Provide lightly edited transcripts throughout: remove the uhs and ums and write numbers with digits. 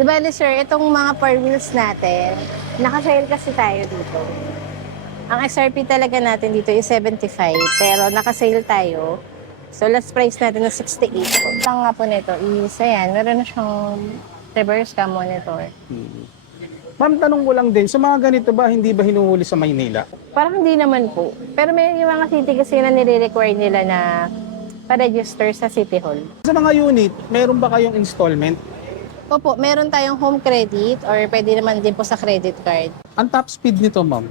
Di ba, sir, itong mga four wheels natin, naka-sale kasi tayo dito. Ang SRP talaga natin dito is 75, pero naka-sale tayo. So, last price natin na 68 po. Ang nga po nito is, ayan, meron na siyang reverse cam monitor. Ma'am, tanong ko lang din, sa mga ganito ba, hindi ba hinuhuli sa Maynila? Parang hindi naman po. Pero may yung mga city kasi na nire-require nila na pa-register sa City Hall. Sa mga unit, meron ba kayong installment? Opo, meron tayong home credit or pwede naman din po sa credit card. Ang top speed nito, ma'am?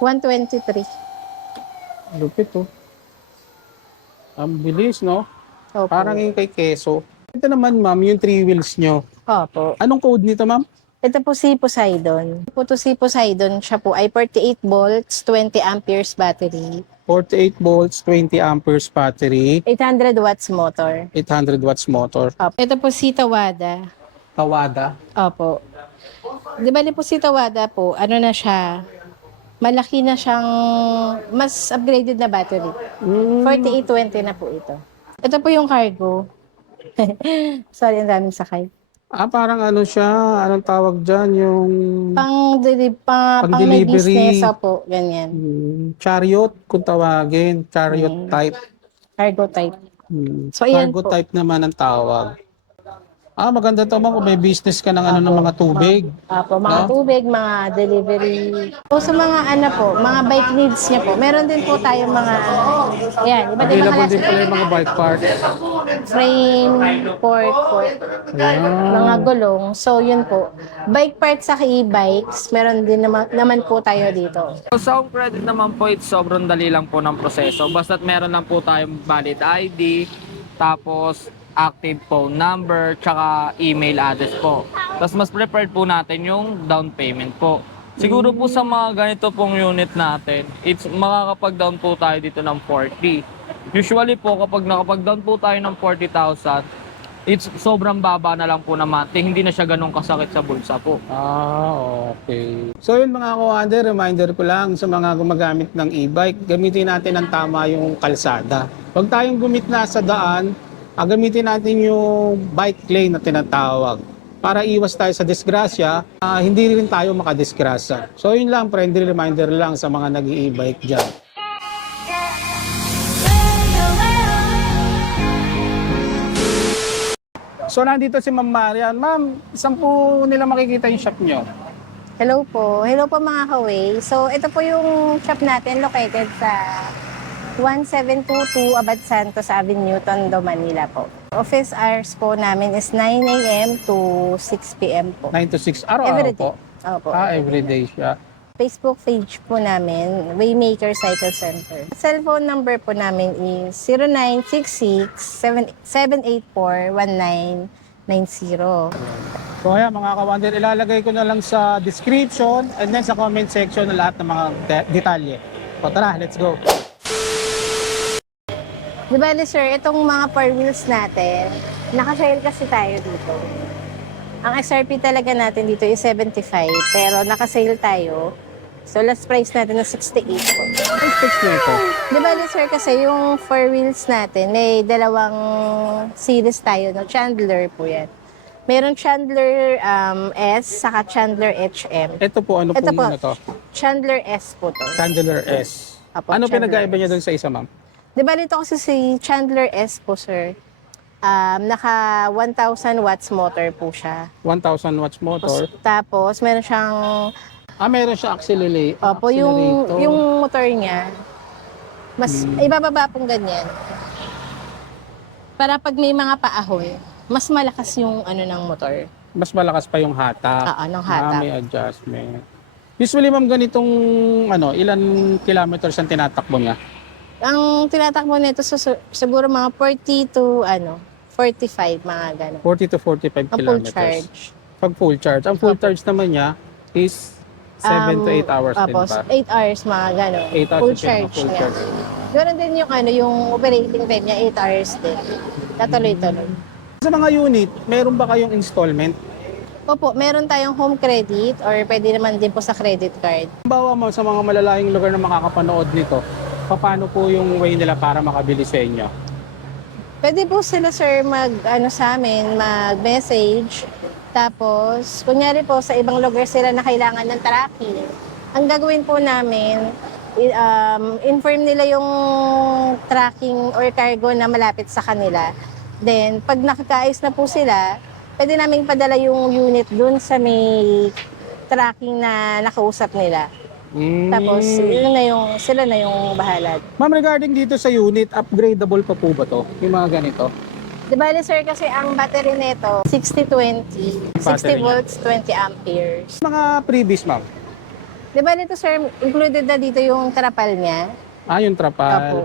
123. Lupit, oh. Ang bilis, no? Opo. Parang yung kay Keso. Ito naman, ma'am, yung three wheels nyo. Opo. Anong code nito, ma'am? Ito po si Poseidon. Po to si Poseidon, siya po ay 48 volts, 20 amperes battery, 48 volts, 20 amperes battery, 800 watts motor. 800 watts motor. Opo. Ito po si Tawada. Kawada. Opo. Di ba po si Tawada po, ano na siya, malaki na siyang, mas upgraded na battery. 4820 na po ito. Ito po yung cargo. Sorry, ang daming sakay. Parang ano siya, anong tawag dyan, yung Pang may Pang-delivery. business po, ganyan. chariot, kung tawagin, chariot type. Cargo type. So, Cargo ayan po. type naman ang tawag. Maganda to, ma'am, kung may business ka ng ano, ng mga tubig. Apo, mga No? tubig, mga delivery. O sa mga ano po, mga bike needs niya po, meron din po tayong mga, ayan, iba't ibang Available din klase. pala yung mga bike parts. Frame, fork po, mga gulong. So, yun po. Bike parts sa e-bikes, meron din naman po tayo dito. So, sa home credit naman po, it's sobrang dali lang po ng proseso. Basta't meron lang po tayong valid ID, tapos active phone number, tsaka email address po. Tapos mas preferred po natin yung down payment po. Siguro po sa mga ganito pong unit natin, it's makakapag-down po tayo dito ng 40. Usually po, kapag nakapag-down po tayo ng 40,000, it's sobrang baba na lang po na monthly. Hindi na siya ganun kasakit sa bulsa po. Okay. So yun mga ka-wonder, reminder ko lang sa mga gumagamit ng e-bike, gamitin natin ng tama yung kalsada. Huwag tayong gumitna sa daan, gamitin natin yung bike lane na tinatawag para iwas tayo sa disgrasya, hindi rin tayo makadisgrasya. So yun lang, friendly reminder lang sa mga nag-i-e-bike dyan. So nandito si Ma'am Marian. Ma'am, saan po nila makikita yung shop nyo? Hello po. Hello po mga kaway. So, ito po yung shop natin located sa 1722 Abad Santos Avenue, Tondo, Manila po. Office hours po namin is 9 a.m. to 6 p.m. po. 9 to 6, araw-araw Everyday. po? Opo. Everyday siya. Facebook page po namin, Waymaker Cycle Center. Cellphone number po namin is 0966-784-1990. So ayan mga ka-wonder, ilalagay ko na lang sa description and then sa comment section ng lahat ng mga detalye. So tara, let's go. Di ba, sir, itong mga four wheels natin, naka-sale kasi tayo dito. Ang SRP talaga natin dito is 75, pero naka-sale tayo. So, last price natin na 68 po. Ang specs na ito. Di ba, sir, kasi yung four wheels natin, may dalawang series tayo, no? Chandler po yan. Meron Chandler S, saka Chandler HM. Ito po, ano Ito po po, na to? Chandler S po to. Chandler S. Apo, Ano Chandler pinag-aiba niya S. doon sa isa, ma'am? Di ba dito kasi si Chandler S po, sir, naka 1,000 watts motor po siya. 1,000 watts motor. Tapos, meron siyang, Meron siya accelerator. opo, yung motor niya, mas ibababa pong ganyan. Para pag may mga paahon, mas malakas yung ano ng motor. Mas malakas pa yung hatak. Ng hatak. May adjustment. Usually, ma'am, ganitong ilan kilometers ang tinatakbo niya? Ang tinatakbo nito, siguro mga 40 to 45, mga gano'n. 40 to 45 Ang full kilometers. charge. Pag full charge. Ang full Opo. charge naman niya is 7 to 8 hours din Tapos, ba? 8 hours, mga gano'n. 8 hours Full din, charge full niya. charge. Gano'n din yung operating time niya, 8 hours din. Natuloy-tuloy. Sa mga unit, meron ba kayong installment? Opo, meron tayong home credit or pwede naman din po sa credit card. Bawa mo sa mga malalayong lugar na makakapanood nito, paano po yung way nila para makabili sa inyo? Pwede po sila, sir, sa amin, mag-message. Tapos, kunyari po, sa ibang lugar sila na kailangan ng tracking. Ang gagawin po namin, inform nila yung tracking or cargo na malapit sa kanila. Then, pag nakakaayos na po sila, pwede namin padala yung unit dun sa may tracking na nakausap nila. Tapos, sila na yung bahala. Ma'am, regarding dito sa unit, upgradable pa po ba to? Yung mga ganito? Di ba, sir, kasi ang battery nito, 60-20, 60 Battery niya. volts, 20 amperes. Mga previous, ma'am? Di ba nito, sir, included na dito yung trapal niya. Yung trapal, Apo.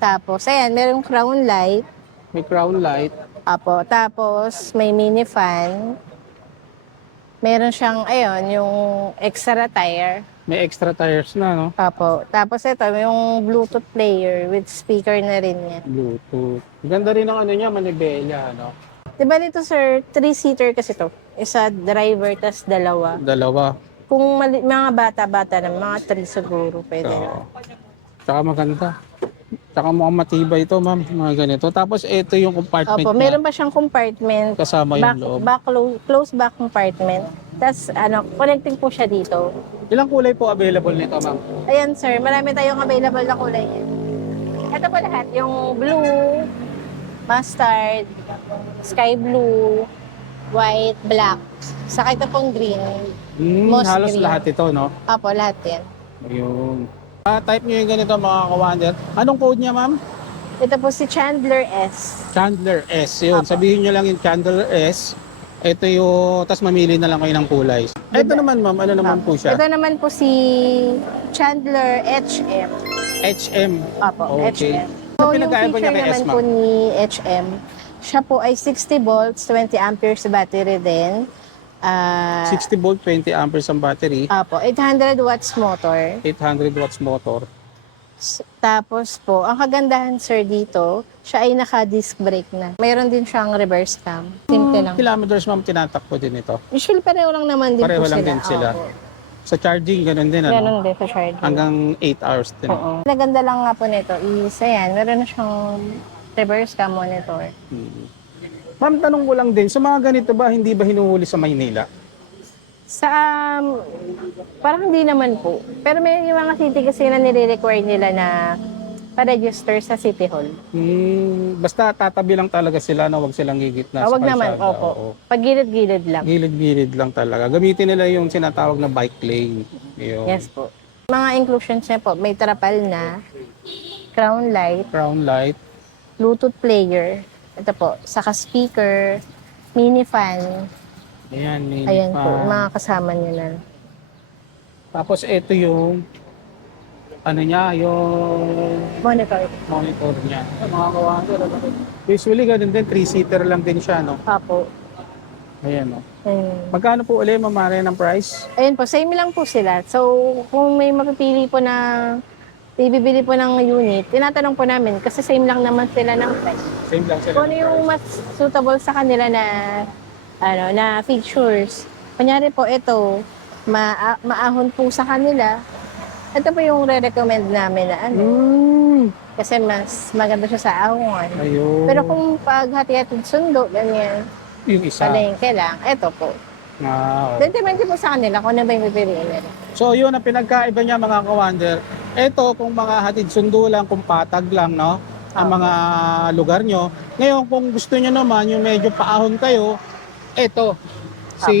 Tapos, ayan, merong crown light. may crown light. Apo. Tapos, may mini fan. Meron siyang, ayun, yung extra tire. May extra tires na, no? Apo. Tapos ito, yung Bluetooth player with speaker na rin niya. Bluetooth. Ganda rin ang ano niya, manibela, no? Di ba nito, sir, 3-seater kasi to. Isa driver, tas dalawa. Dalawa. Kung mga bata-bata na, mga 3 siguro pwede na. So, tsaka maganda. Tsaka mukhang matibay ito, ma'am. Mga ganito. Tapos ito yung compartment Opo, niya. meron pa siyang compartment. Kasama yung loob. Close back compartment. Tapos, connecting po siya dito. Ilang kulay po available nito, ma'am? Ayan, sir, marami tayong available na kulay. Ito po lahat, yung blue, mustard, sky blue, white, black. Saka ito pong green. Moss Halos green. lahat ito, no? Apo, lahat yan. Ayun. Type nyo yung ganito, mga kawander. Anong code niya, ma'am? Ito po si Chandler S. Chandler S. Yun, Apo. sabihin nyo lang yung Chandler S. Ito yung, tas mamili na lang kayo ng kulay. Ito naman, ma'am, ano naman po siya? Ito naman po si Chandler HM. HM. Apo, Okay. HM. Ano So, yung pinagkaiba niya feature kay S, naman ma'am? po ni HM, siya po ay 60 volts, 20 amperes battery din. 60 volt, 20 amperes ang battery. Apo, 800 watts motor. 800 watts motor. Tapos po, ang kagandahan, sir, dito, siya ay naka-disc brake na. Mayroon din siyang reverse cam. Simple lang. Kilometers, ma'am, tinatakbo din ito. Usually, pareho lang naman din Pareho po lang sila. din sila. Opo. Sa charging, ganun din, ano? Ganun din sa charging. Hanggang 8 hours din. Oo. Naganda lang nga po nito is, ayan, meron na siyang reverse cam monitor. Ma'am, tanong ko lang din, sa mga ganito ba, hindi ba hinuhuli sa Maynila? Sa, parang hindi naman po. Pero may yung mga city kasi na nire-require nila na pa-register sa City Hall. Basta tatabi lang talaga sila na wag silang gigitna sa Wag naman, kalsada. opo. Oo. Pag gilid-gilid lang. Gilid-gilid lang talaga. Gamitin nila yung sinatawag na bike lane. Yun. Yes po. Mga inclusions niya po, may trapal na, crown light, Crown light. Bluetooth player, ito po, saka speaker, mini fan, Ayan, mini ayan fan. po, mga kasama niya na. Tapos ito yung ano niya, yung Monitor. monitor niya. Mga kawander. Usually ganun din, 3-seater lang din siya, no? Apo. Ayan, no? Ayun. Magkano po ulit, mamari ng price? Ayun po, same lang po sila. So, kung may mapipili po na ibibili po ng unit, tinatanong po namin kasi same lang naman sila ng price. Same lang sila. Kung ano yung mas suitable sa kanila na na features. Kunyari po ito, maahon po sa kanila. Ito po yung re-recommend namin na kasi mas maganda siya sa ahon. Ayun. Pero kung paghati-hatid sundo, ganyan, yung isa. palengke lang, ito po. Okay. Depende po sa kanila kung ano ba yung pipiliin nila. So yun ang pinagkaiba niya, mga kawander. Ito kung mga hatid sundo lang, kung patag lang, no? Ang mga lugar nyo. Ngayon kung gusto nyo naman yung medyo paahon kayo, ito si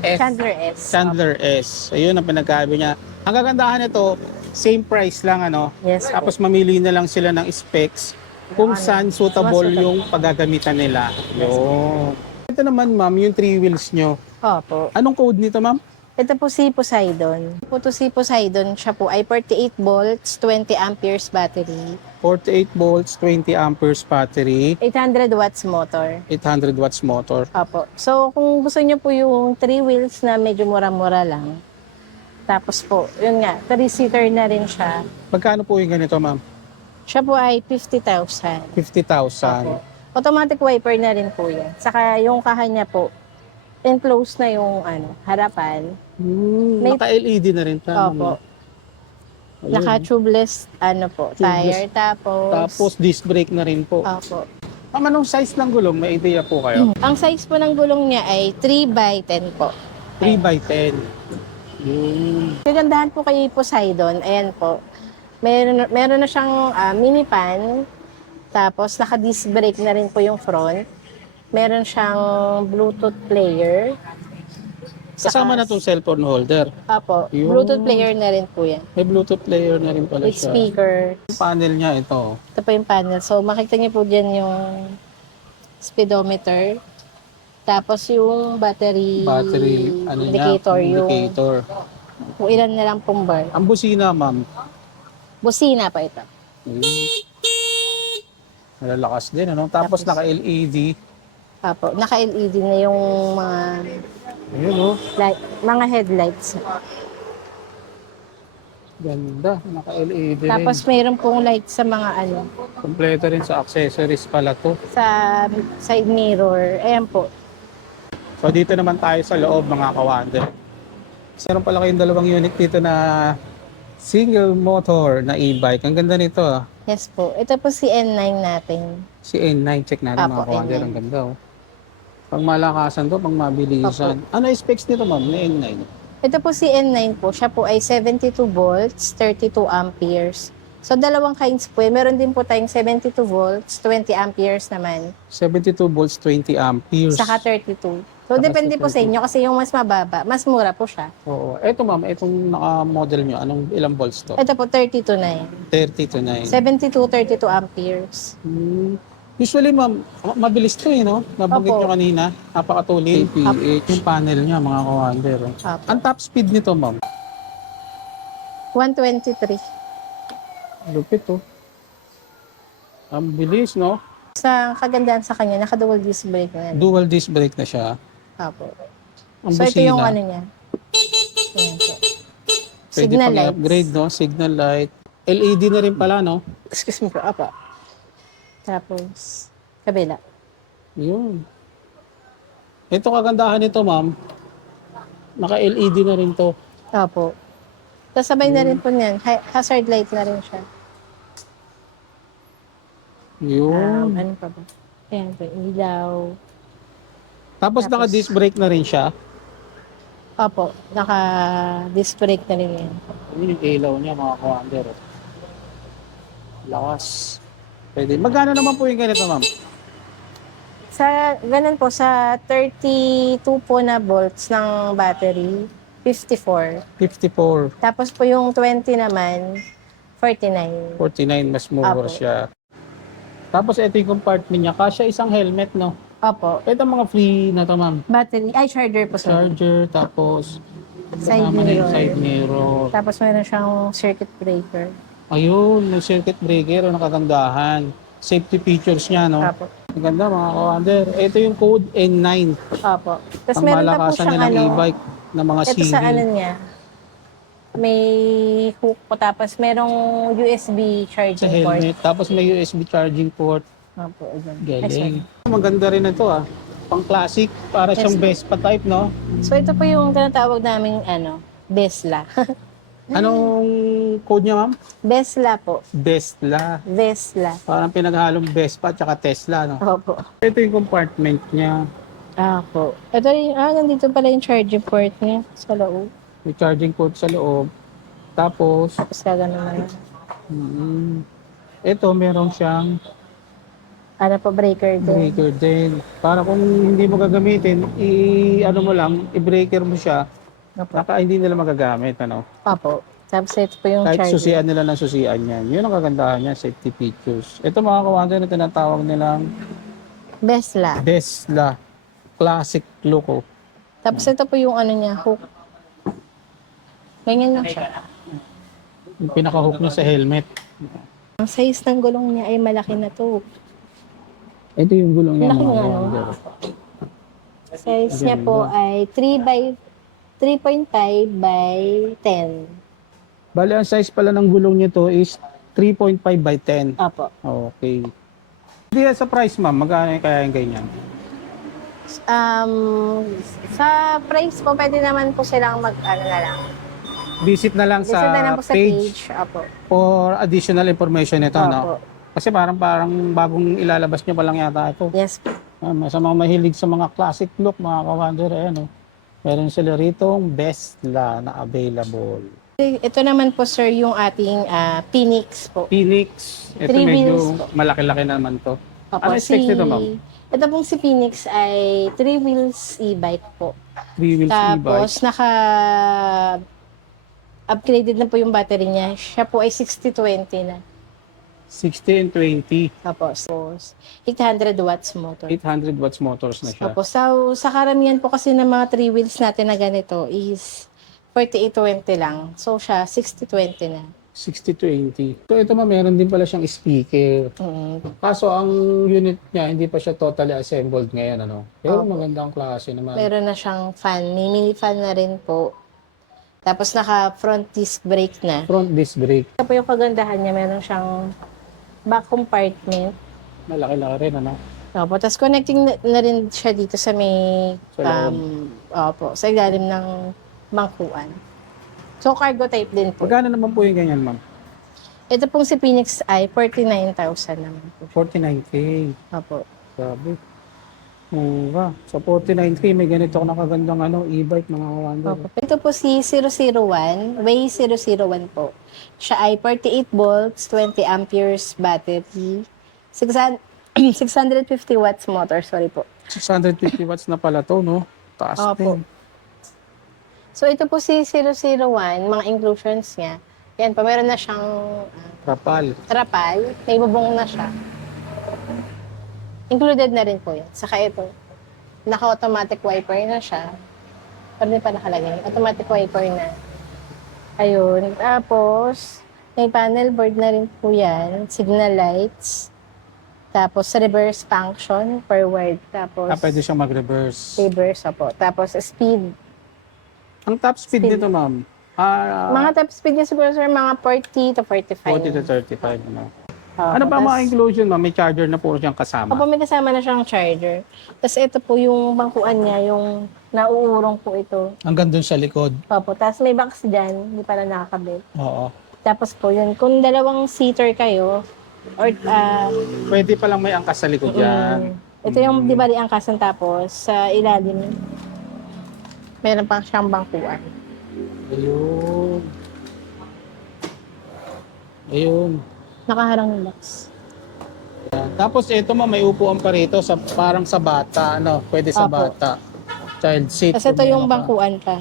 S. Chandler S. Chandler S. Ayun ang pinagkaiba niya. Ang kagandahan nito, same price lang, ano? Yes po. Tapos mamili na lang sila ng specs kung saan suitable Mas yung paggagamitan nila. Yun. Ito naman, ma'am, yung 3 wheels nyo. Opo. Anong code nito, ma'am? Ito po si Poseidon. Po to si Poseidon, siya po ay 48 volts, 20 amperes battery, 48 volts, 20 amperes battery, 800 watts motor. 800 watts motor. Opo. So, kung gusto niyo po yung 3 wheels na medyo mura-mura lang, tapos po, yun nga, 3-seater na rin siya. Magkano po yung ganito, ma'am? Siya po ay 50,000. 50,000. Opo. Automatic wiper na rin po yan. Saka yung kaha niya po, enclosed na yung harapan. May- Naka-LED na rin. Opo. Ayun. Naka-tubeless, po, Tubeless. tire. Tapos, Tapos disc brake na rin po. opo. Ma'am, anong size ng gulong? May idea po kayo? Ang size po ng gulong niya ay 3 by 10 po. 3 by 10. Yun. Kagandahan po kay Poseidon, ayan po. Meron na siyang mini pan, tapos naka-disc brake na rin po yung front. Meron siyang Bluetooth player. Kasama na itong cellphone holder. Apo, Yun. Bluetooth player na rin po yan. May Bluetooth player na rin pala With siya. speaker. Yung panel niya ito. Ito po yung panel. So, makita niyo po dyan yung speedometer. Tapos yung battery, Ano indicator, niya? Indicator. yung ilan na lang pong bar. Ang busina, ma'am. Busina pa ito. Malalakas din, ano? Tapos naka-LED. Apo, naka-LED na yung mga Ayun, oh. mga headlights. Ganda. Naka-LED Tapos rin. mayroon pong light sa mga Kompleto rin sa accessories pala to. sa side mirror. Ayan po. So dito naman tayo sa loob, mga kawander. Meron pala kayong dalawang unit dito na single motor na e-bike. Ang ganda nito, ah. Yes po. Ito po si N9 natin. Si N9, check natin Apo, mga kawander. N9. Ang ganda, oh. Pang malakasan to, pang mabilisan. Ano yung specs nito, ma'am, na N9? Ito po si N9 po. Siya po ay 72 volts, 32 amperes. So, dalawang kinds po. Meron din po tayong 72 volts, 20 amperes naman. 72 volts, 20 amperes. Saka 32. So, Saka depende sa po sa 32. inyo kasi yung mas mababa, mas mura po siya. Oo. Eto, ma'am, itong naka-model nyo, ilang volts to? Ito po, 30 to 9. 30 to 9. 72, 32 amperes. Usually, ma'am, mabilis to eh, no? Nabanggit Opo. nyo kanina, napakatuloy. APH. Yung panel niya, mga kawander. Oh. Apo. Ang top speed nito, ma'am? 123. Lupit, oh. Ang bilis, no? Sa kagandahan sa kanya, naka-dual disc brake na. Dual disc brake na siya. Apo. Ang So, ito yung busina, ano niya. Ayan po. pwede Signal pang lights. i-upgrade, no? Signal light. LED na rin pala, no? Excuse me po, apa. Tapos, kabila. Yun. Ito kagandahan nito, ma'am. Naka-LED na rin to. Apo. Tapos sabay na rin po niyan. Hazard light na rin siya. Yun. Ano pa ba? Ayan po, ilaw. Tapos tapos- naka-disc brake na rin siya. Apo, naka-disc brake na rin yan. Yun yung ilaw niya, mga kawander. Oh. Lakas. Pwede. Magkano naman po yung ganito, ma'am? Sa, ganun po, sa 32 po na volts ng battery, 54. 54, Tapos po yung 20 naman, 49. 49, mas mura Apo. siya. Tapos ito yung compartment niya. Kasya isang helmet, no? Opo. Ito mga free na to, ma'am. Battery, ay charger po sir. Charger, tapos Side kasama na yung mirror. side mirror. Tapos meron siyang circuit breaker. Ayun, may circuit breaker, ang nakagandahan. Safety features niya, no? Opo. Ang ganda, mga kawander. Ito yung code N9. Opo. Tapos Ang meron pa po malakasan siyang niya ng ano, e-bike na mga ito sa ano CV. niya, may hook po tapos merong USB Sa charging port. helmet. Tapos may USB charging port. Opo, dyan. Galing. Maganda rin ito, ah. Pang classic. Para Yes, siyang ma'am. Vespa type, no? So ito po yung tinatawag naming Besla. Anong code niya, ma'am? Besla po. Vesla. Vesla. Parang pinaghalong Vespa at Tesla, no? Opo. Ito yung compartment niya. Opo. Ito yung, nandito pala yung charging port niya sa loob. May charging port sa loob. Tapos, Tapos gano'n naman. ito meron siyang Ano po, breaker din. breaker din. Para kung hindi mo gagamitin, ano mo lang, i-breaker mo siya, Opo. hindi nila magagamit, ano? Opo. Tapos ito po yung Kahit charger. susian nila ng susian yan. Yun ang kagandahan niya, safety features. Ito mga kawander na tinatawag nilang Besla. Vesla Classic look. Oh. Tapos ito po yung ano niya, hook. Ganyan lang siya. Yung pinaka-hook niya sa helmet. Ang size ng gulong niya ay malaki na to. Ito yung gulong niya Malaki mga nga, no? kawander. Size niya po ay 3.5 by 10. Bali, ang size pala ng gulong niya to is 3.5 by 10. Opo. Okay. Hindi sa price, ma'am. Magkano kaya yung ganyan? Sa price po, pwede naman po silang ano na lang. Visit na lang Visit na lang sa po sa page page. Opo. for additional information ito, no? Opo. Kasi parang bagong ilalabas niyo pa lang yata ito. Yes po. Sa mga mahilig sa mga classic look, mga ka-wonder, ayan oh. Meron sila ritong Bestla na available. Ito naman po sir yung ating Phoenix po. Phoenix, ito Three medyo wheels po. malaki-laki naman to. Opo, Ano specs nito, ma'am? Ito pong si Phoenix ay 3 wheels e-bike po. 3 wheels Tapos e-bike. upgraded na po yung battery niya. Siya po ay 60-20 na. 60 and 20. Tapos 800 watts motor. 800 watts motors na siya. Tapos sa karamihan po kasi ng mga 3 wheels natin na ganito is 48-20 lang. So siya 60-20 na. 60-20. So ito meron din pala siyang speaker. Kaso ang unit niya, hindi pa siya totally assembled ngayon, ano? Pero Opo. magandang klase naman. Meron na siyang fan. May mini fan na rin po. Tapos naka front disc brake na. Front disc brake. Ito po yung kagandahan niya. Meron siyang back compartment. Malaki-laki rin, ano? Opo. Tapos connecting na rin siya dito sa may Sa opo, sa ilalim ng bangkuan. So cargo type din po. Magkano naman po yung ganyan, ma'am? Ito pong si Phoenix ay 49,000 naman po. 49K. Opo. Grabe. Mura. So 49K, may ganito na kagandang e-bike, mga ka-wonder. Opo. Ito po si 001, Way 001 po. Siya ay 48 volts, 20 amperes battery, 650 watts motor, sorry po. 650 watts na pala to, no? Taas Opo. din. So ito po si 001, mga inclusions niya. Yan po, meron na siyang Rapal. trapal, may bubong na siya. Included na rin po yan. Saka ito, naka-automatic wiper na siya. Pero di pa nakalagay. Automatic wiper na. Ayun. Tapos, may panel board na rin po yan. Signal lights. Tapos, reverse function, forward. Tapos, Pwede siyang mag-reverse. reverse, opo. Tapos, speed. Ang top speed Speed. nito, ma'am? Mga top speed niya siguro, sir, mga 40 to 45. 40 to 35. Ano, Opo. ano pa mga Tas- inclusion, ma'am? May charger na po siyang kasama. Opo, may kasama na siyang charger. Tapos, ito po yung bangkuan niya, yung nauurong po ito. Hanggang dun sa likod. Opo, tapos may box dyan, hindi pala nakakabit. Oo. Tapos po yun, kung dalawang seater kayo, or Pwede pa lang may angkas sa likod yan. ito yung di ba di angkasan, tapos sa ilalim, meron pang siyang bangkuan. Ayun. Ayun. Nakaharang yung box. Yan. Tapos ito, ma'am, may upuan pa rito sa, parang sa bata. Ano? Pwede sa Opo. bata. Child seat. Tapos ito kung yung meron ka. bangkuan pa.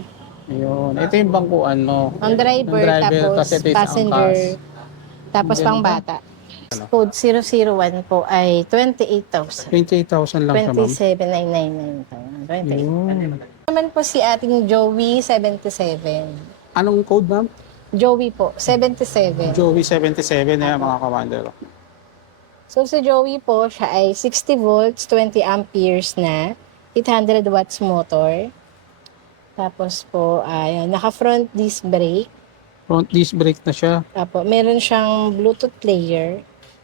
Ayun. Ito yung bangkuan, no? Ang driver, Yung driver, tapos tapos ito yung passenger, angkas. tapos Ang pang ganda. bata. Code 001 po ay 28,000. 28,000 lang siya, ma'am. 27,999. Ayun. Naman po si ating Joey 77. Anong code, ma'am? Joey po, 77. Joey 77 na mga commander. So si Joey po, siya ay 60 volts, 20 amperes na, 800 watts motor. Tapos po, naka-front disc brake. Front disc brake na siya. Apo, meron siyang Bluetooth player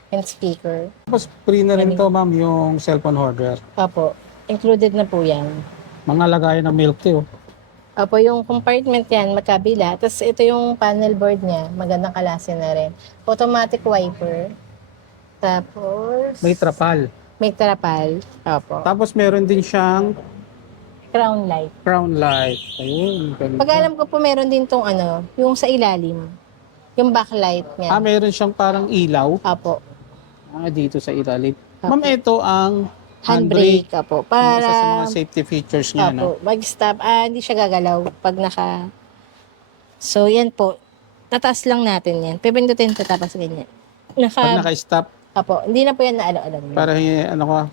and speaker. Tapos free na rin to, ma'am, yung cellphone holder. Apo, included na po yan. Mga lagayan ng milk tea, oh. Apo, yung compartment yan, magkabila. Tapos ito yung panel board niya, magandang klase na rin. Automatic wiper. Tapos, May trapal. may trapal. Apo. Tapos meron din siyang Crown light. crown light. Ayun. Ganda. Pag alam ko po, meron din tong yung sa ilalim. Yung backlight niya. Meron siyang parang ilaw. Apo. Dito sa ilalim. Apo. Ma'am, ito ang Handbrake. Apo. Yung isa sa Para, mga safety features niya, no? apo, mag-stop. Hindi siya gagalaw pag naka... So, yan po. Tataas lang natin yan. Pipindutin ito tapos ganyan. Pag naka-stop, Apo. Hindi na po yan naalo-alam. para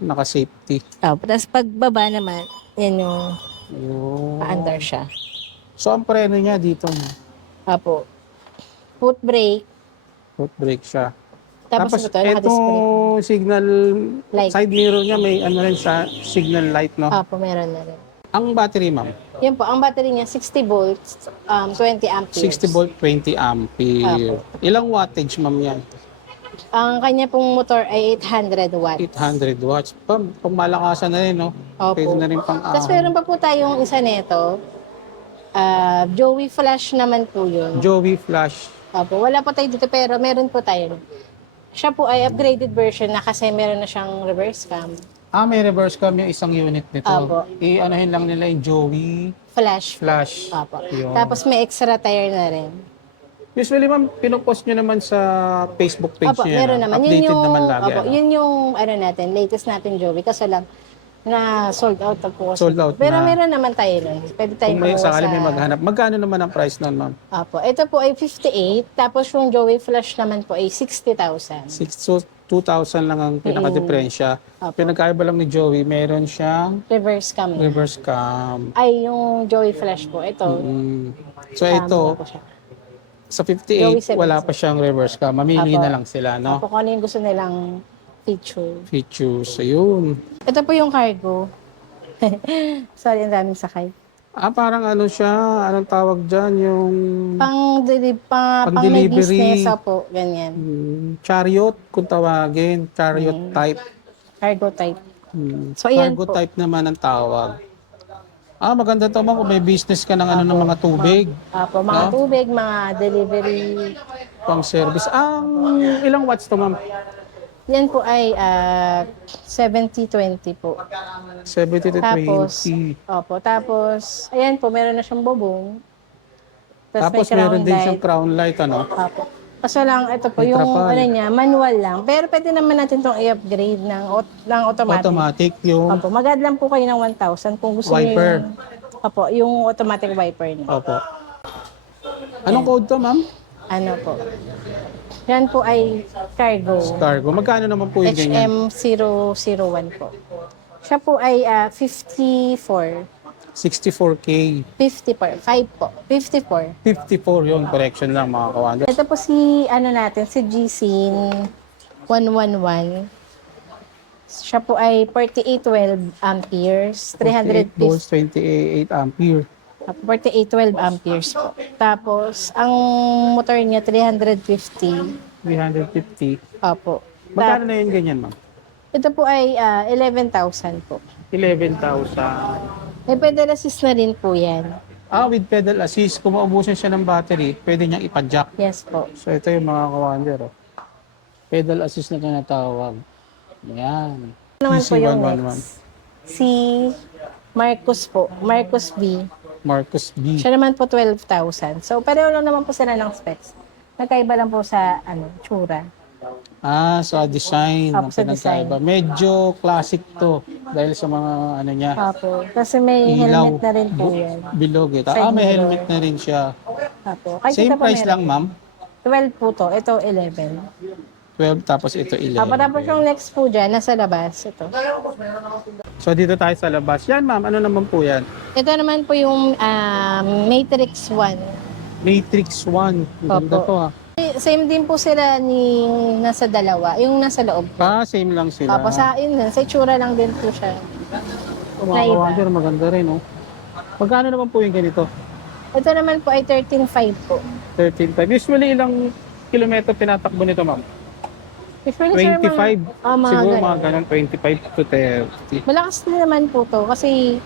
naka-safety. Apo. Tapos pagbaba naman, yan yung Ayun. paandar siya. So, ang preno niya dito, no? Apo. Foot brake. Foot brake siya. Tapos, ito, ito naka-display. signal Light. side mirror niya may rin sa signal light, no? Apo, meron na rin. Ang battery, ma'am, Yan po, ang battery niya 60 volts, 20 amperes. 60 volt, 20 ampere. Ilang wattage, ma'am, yan? Ang kanya pong motor ay 800 watts. 800 watts. Pag malakasan na rin, no? Opo. Pwede na rin pang Tapos meron pa po tayong isa nito. Joey Flash naman po yun. Joey Flash. Opo, wala po tayo dito pero meron po tayo. Siya po ay upgraded version na kasi meron na siyang reverse cam. May reverse cam yung isang unit nito. Apo. I-anahin lang nila yung Joey Flash. Flash. Apo. Yun. Tapos may extra tire na rin. Usually, ma'am, pinopost nyo naman sa Facebook page Opo, niya. meron no? naman. Updated naman lagi. Opo, ano? yun yung ano natin, latest natin Joey. Kaso lang, na sold out na po. kasi. Sold out Pero na. meron naman tayo nun. Pwede tayong Kung may kumuha sakali sa... may maghanap, magkano naman ang price nun, ma'am? Opo, ito po ay 58. Tapos yung Joey Flash naman po ay 60,000. So, 2,000 lang ang pinaka-diferensya. Opo. Pinagkaiba lang ni Joey, meron siyang Reverse cam. reverse cam. Ay, yung Joey Flash po. Ito. So, ito, po siya. sa Joey 58, wala pa siyang reverse cam. Mamili Apo. na lang sila, no? Opo, kung ano yung gusto nilang feature. Features, ayun. Ito po yung cargo. Sorry, ang daming sakay. Parang ano siya, anong tawag dyan, yung Pang may Pang-delivery. business po, ganyan. chariot, kung tawagin, chariot type. Cargo type. Hmm. So, ayan Cargo po. type naman ang tawag. Maganda to ma'am kung may business ka ng ano ng mga tubig, Apo, mga No? tubig, mga delivery. pang service. Ilang watts to ma'am? Yan po ay 70-20 po. 70 to Tapos, 20. tapos, ayan po, meron na siyang bubong. Tapos may meron din light. siyang crown light, ano? Apo. Kaso lang, ito po, May yung trapal. ano niya, manual lang. Pero pwede naman natin itong i-upgrade ng automatic. Automatic yung... Opo, mag-add lang po kayo ng 1,000 kung gusto niyo Wiper. yung automatic wiper niyo. Opo. Anong code to ma'am? Ano po. Yan po ay cargo. Cargo. Magkano naman po yung ganyan? HM001 po. Siya po ay 54. 64K. 54. 5 po. 54. 54 yun. Correction lang mga kawander. Ito po si, si G-Scene 111. Siya po ay 4812 amperes, 48 volts, 350, 28 ampere. 4812 amperes po. Tapos, ang motor niya 350. 350. Opo. Magkano na yun ganyan ma'am? Ito po ay 11,000 po. 11,000. May pedal assist na rin po yan. With pedal assist, kung maubusan siya ng battery, pwede niyang ipa-jack. Yes po. So ito yung mga kawander. Pedal assist na tinatawag. Yan. Ano naman po yung PC111. next? Si Marcus po. Marcus B. Marcus B. Siya naman po 12,000. So, pareho lang naman po sila ng specs. Nagkaiba lang po sa tsura. Sa design. Opo, ang sa design. pinagkaiba. Medyo classic to. Dahil sa mga ano niya. Opo. Kasi may Ilaw. helmet na rin po yan. Bilog ito. Side May mirror. helmet na rin siya. Opo. Kahit Same ito po price meron. lang ma'am. 12 po to. Ito 11. 12 tapos ito 11. Tapos yung next po dyan, nasa labas. Ito. So dito tayo sa labas. Yan ma'am, ano naman po yan? Ito naman po yung Matrix 1. Matrix 1. Ganda Opo. to Same din po sila ni nasa dalawa. Yung nasa loob po. Same lang sila. Tapos sa itsura lang din po siya. Mga Naiba. kawander, maganda rin Magkano naman po yung ganito? Ito naman po ay 13.5 po. 13.5. Usually ilang kilometro tinatakbo nito ma'am? Usually, sir, 25. Siguro ganun. mga ganun, 25 to 30. Malakas din naman po to kasi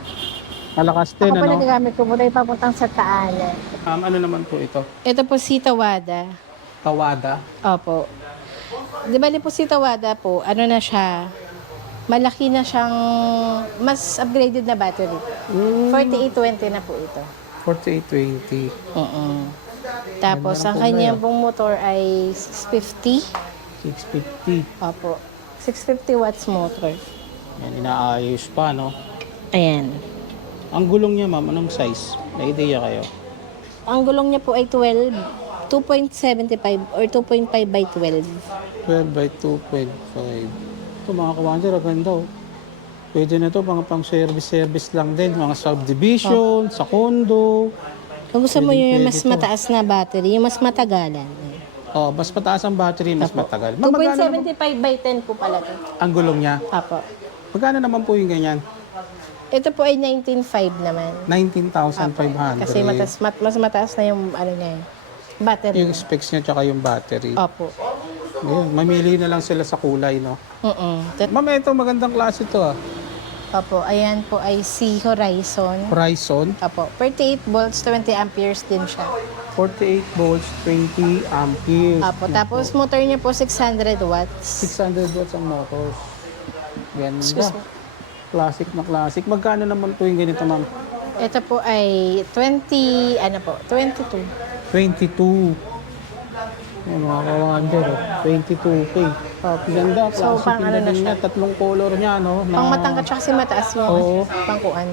Malakas din, ako po ano? nagagamit ko po tayo papuntang sa Taanan. Ano naman po ito? Ito po si Tawada. Tawada. Opo. Di bali po si Tawada po, ano na siya, malaki na siyang, mas upgraded na battery. 4820 na po ito. 4820. Tapos, Ganda ng ang kulay, kanyang pong motor ay 650. 650. Opo. 650 watts motor. Yan, inaayos pa, no? Ayan. Ang gulong niya, ma'am, anong size? May idea kayo? Ang gulong niya po ay 2.75 or 2.5 by 12. 12 by 2.5. Ito mga kawander, ganda Pwede na to mga pang service lang din. Mga subdivision, sa condo. Kung gusto mo yung Pwede mas to. mataas na battery, yung mas matagalan. Mas mataas ang battery, mas matagal. 2.75 by 10 po pala to. Ang gulong niya. Apo. Magkano naman po yung ganyan? Ito po ay 19.5 naman. 19,500. Kasi mas mataas na yung niya, battery. Yung specs niya tsaka yung battery. Opo. Ayun, mamili na lang sila sa kulay, no? Mm-mm. Ma'am, ito magandang klase to Opo, ayan po ay si Horizon. Horizon, Opo, 38 volts, 20 amperes din siya. 48 volts, 20 amperes. Opo, tapos motor niya po 600 watts. 600 watts ang motor. Ganda. Excuse me. Classic na classic. Magkano naman po yung ganito, ma'am? Ito po ay 22. 22. Yung mga kawander, 22K. Ganda, So, classic pang yung ano na dating siya? niya. Tatlong color niya, no? Pang matangkat siya kasi mataas yung Oo. pangkuan.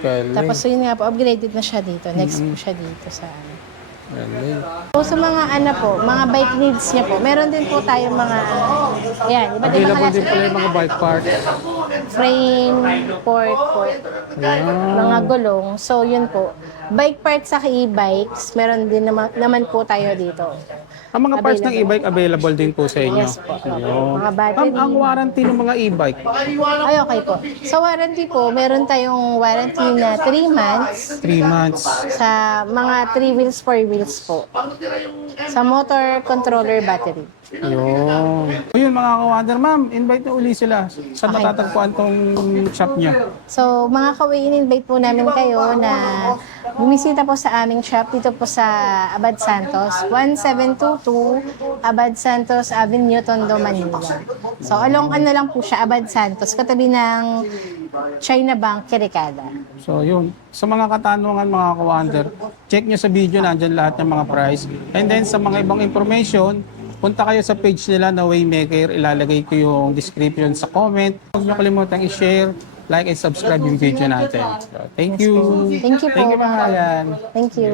Galing. Tapos so yun nga po, upgraded na siya dito. Next po siya dito sa ano. Galing. So sa mga ano po, mga bike needs niya po, meron din po tayo mga, yan, iba't ibang Available din klase. pala yung mga bike parts. Frame, fork, Ayan. mga gulong. So yun po. Bike parts sa e-bikes, meron din naman po tayo dito. Ang mga parts ng e-bike available din po sa inyo. Yes po. Ayun. Mga battery. Ang warranty ng mga e-bike. Ay, okay po. Sa warranty po, meron tayong warranty na 3 months 3 months. sa mga 3 wheels, 4 wheels po. Sa motor controller battery. Ayun. O yun mga kawander, ma'am, invite na uli sila. Saan Okay. matatagpuan tong shop niya? So, mga kaway, in-invite po namin kayo na bumisita po sa aming shop dito po sa Abad Santos, 1722 Abad Santos Avenue, Tondo, Manila. So, along ano lang po siya, Abad Santos, katabi ng China Bank, Kirikada. So yun, sa mga katanungan mga kawander, check nyo sa video, nandyan lahat ng mga price. And then sa mga ibang information, punta kayo sa page nila na Waymaker, ilalagay ko yung description sa comment. Huwag nyo kalimutang i-share, like, and subscribe yung video natin. So, thank you. Thank you po. Thank you, mga yan. Thank you.